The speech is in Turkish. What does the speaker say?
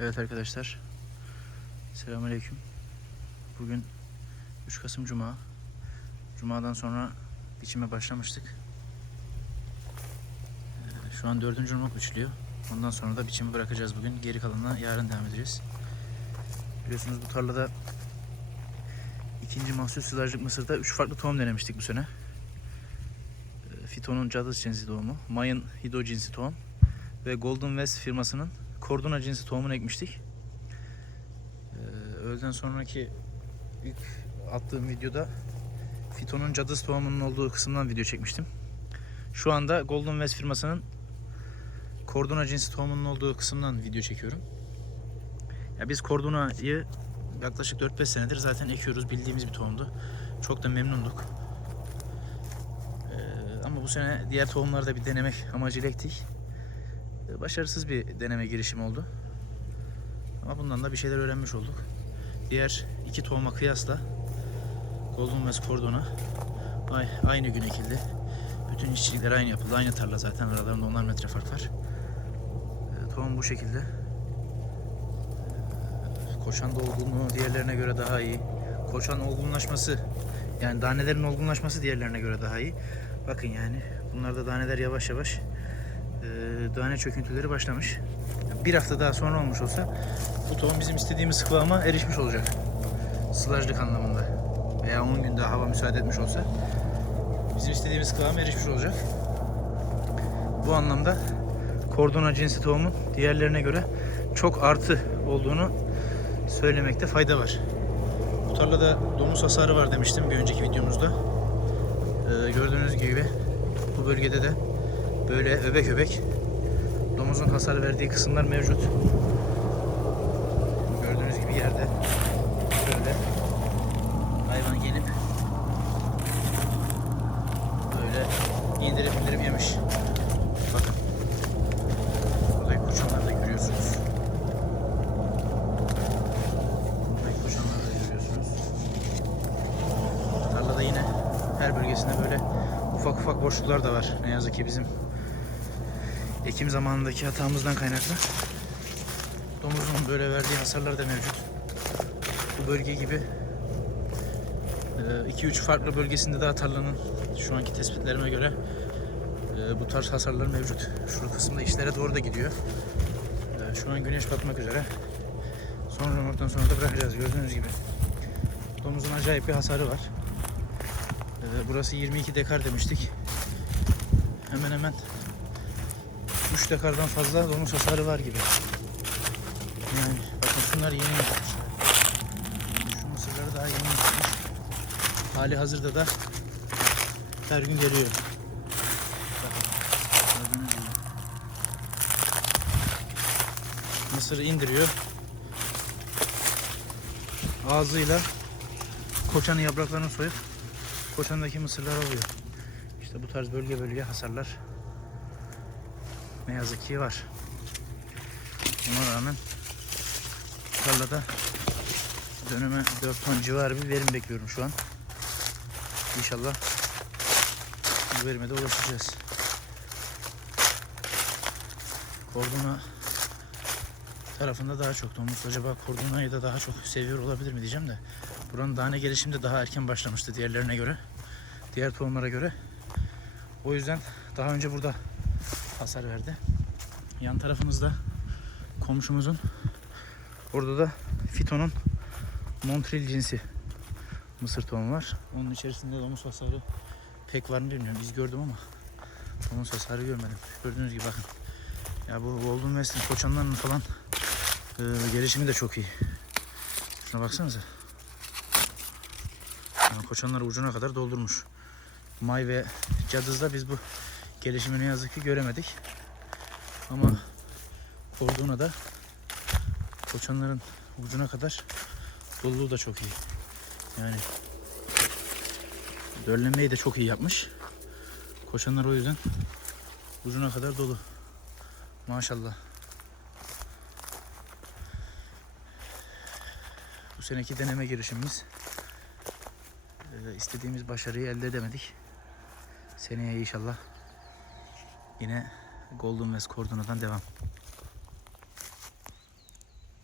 Evet arkadaşlar. Selamünaleyküm. Bugün 3 Kasım Cuma. Cuma'dan sonra biçime başlamıştık. Ee, Şu an dördüncü ırmak biçiliyor. Ondan sonra da biçimi bırakacağız bugün. Geri kalanına yarın devam edeceğiz. Biliyorsunuz bu tarlada ikinci mahsul sılajlık mısırda 3 farklı tohum denemiştik bu sene. Ee, Fito'nun Cadız cinsi tohumu, Mayın Hido cinsi tohum ve Golden West firmasının Cordona cinsi tohumunu ekmiştik. Ee, öğleden sonraki ilk attığım videoda Fito'nun Cadız tohumunun olduğu kısımdan video çekmiştim. Şu anda Golden West firmasının Cordona cinsi tohumunun olduğu kısımdan video çekiyorum. Ya biz Cordona'yı yaklaşık 4-5 senedir zaten ekiyoruz. Bildiğimiz bir tohumdu. Çok da memnunduk. Ee, ama bu sene diğer tohumları da bir denemek amacıyla ektik. Başarısız bir deneme girişim oldu. Ama bundan da bir şeyler öğrenmiş olduk. Diğer iki tohuma kıyasla Golden West Cordona ay- aynı gün ekildi. Bütün işçilikler aynı yapıldı. Aynı tarla zaten aralarında onlar metre fark var. Ee, Tohum bu şekilde. Ee, Koçan da olgunluğu diğerlerine göre daha iyi. Koçan olgunlaşması yani danelerin olgunlaşması diğerlerine göre daha iyi. Bakın yani bunlarda daneler yavaş yavaş e, tane çöküntüleri başlamış. Bir hafta daha sonra olmuş olsa bu tohum bizim istediğimiz kıvama erişmiş olacak. Sılajlık anlamında. Veya 10 gün daha hava müsaade etmiş olsa bizim istediğimiz kıvama erişmiş olacak. Bu anlamda kordona cinsi tohumun diğerlerine göre çok artı olduğunu söylemekte fayda var. Bu tarlada domuz hasarı var demiştim bir önceki videomuzda. Ee, gördüğünüz gibi bu bölgede de böyle öbek öbek domuzun hasar verdiği kısımlar mevcut. Gördüğünüz gibi yerde böyle hayvan gelip böyle indirip indirip yemiş. Bakın. Buradaki koçanları da görüyorsunuz. Buradaki koçanları da görüyorsunuz. Tarlada yine her bölgesinde böyle ufak ufak boşluklar da var. Ne yazık ki bizim ekim zamanındaki hatamızdan kaynaklı. Domuzun böyle verdiği hasarlar da mevcut. Bu bölge gibi 2-3 farklı bölgesinde daha tarlanın şu anki tespitlerime göre e, bu tarz hasarlar mevcut. Şu kısımda işlere doğru da gidiyor. E, Şu an güneş batmak üzere. Sonra oradan sonra da bırakacağız gördüğünüz gibi. Domuzun acayip bir hasarı var. E, Burası 22 dekar demiştik. Hemen hemen 3 dekardan fazla domuz hasarı var gibi. Yani bakın şunlar yeni yapmış. Mısırları daha yeni yapmış. Hali hazırda da her gün geliyor. Mısırı indiriyor. Ağzıyla koçanın yapraklarını soyup koçandaki mısırlar alıyor. İşte bu tarz bölge bölge hasarlar ne yazık ki var. Buna rağmen tarlada döneme 4 ton civarı bir verim bekliyorum şu an. İnşallah bu verime de ulaşacağız. Kordona tarafında daha çok domuz. Acaba Kordona'yı da daha çok seviyor olabilir mi diyeceğim de. Buranın tane gelişim de daha erken başlamıştı diğerlerine göre. Diğer tohumlara göre. O yüzden daha önce burada hasar verdi. Yan tarafımızda komşumuzun orada da Fito'nun Montreal cinsi mısır tohumu var. Onun içerisinde domuz hasarı pek var mı bilmiyorum. Biz gördüm ama domuz hasarı görmedim. Gördüğünüz gibi bakın. Ya bu Golden West'in koçanlarının falan e, gelişimi de çok iyi. Şuna baksanıza. Yani koçanları ucuna kadar doldurmuş. May ve Cadız'da biz bu gelişimi ne yazık ki göremedik. Ama Kordona da koçanların ucuna kadar doluluğu da çok iyi. Yani döllenmeyi de çok iyi yapmış. Koçanlar o yüzden ucuna kadar dolu. Maşallah. Bu seneki deneme girişimimiz e, istediğimiz başarıyı elde edemedik. Seneye inşallah yine Golden West Cordona'dan devam.